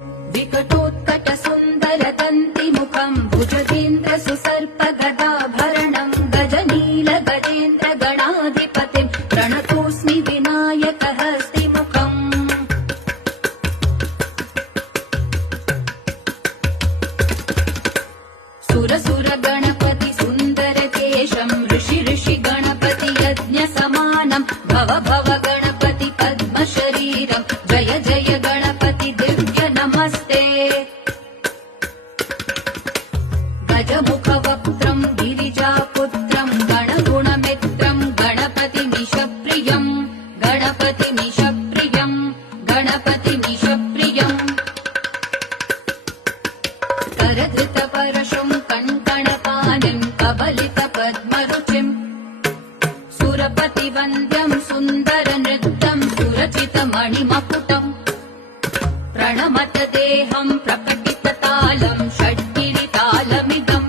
विकटोत्कटसुन्दरतन्तिमुखम् भुजगेन्द्रसुसर्पगदाभरणम् गजनीलगजेन्द्रगणाधिपतिम् प्रणतोऽस्मि विनायकहस्तिमुखम्। सुरसुरगणपति सुन्दरकेशम् ऋषि गणपति यज्ञसमानम् भव भव गणपति पद्मशरीरम् जय जय गणपति दिव्य नमस्ते। गजमुखवक्त्रम् गिरिजापुत्रम् गणगुणमित्रम् गणपतिमिषप्रियम् गणपतिमिषप्रियम् गणपतिमिषप्रियम्। करधृतपरशुम् कङ्कणपाणिम् कबलितपद्मरुचिम् सुरपतिवन्द्यम् सुन्दरनृत्यम् सुरचितमणिमकुटम् प्रणमत देहम् प्रकटिततालम् षड्गिरितालमिदम्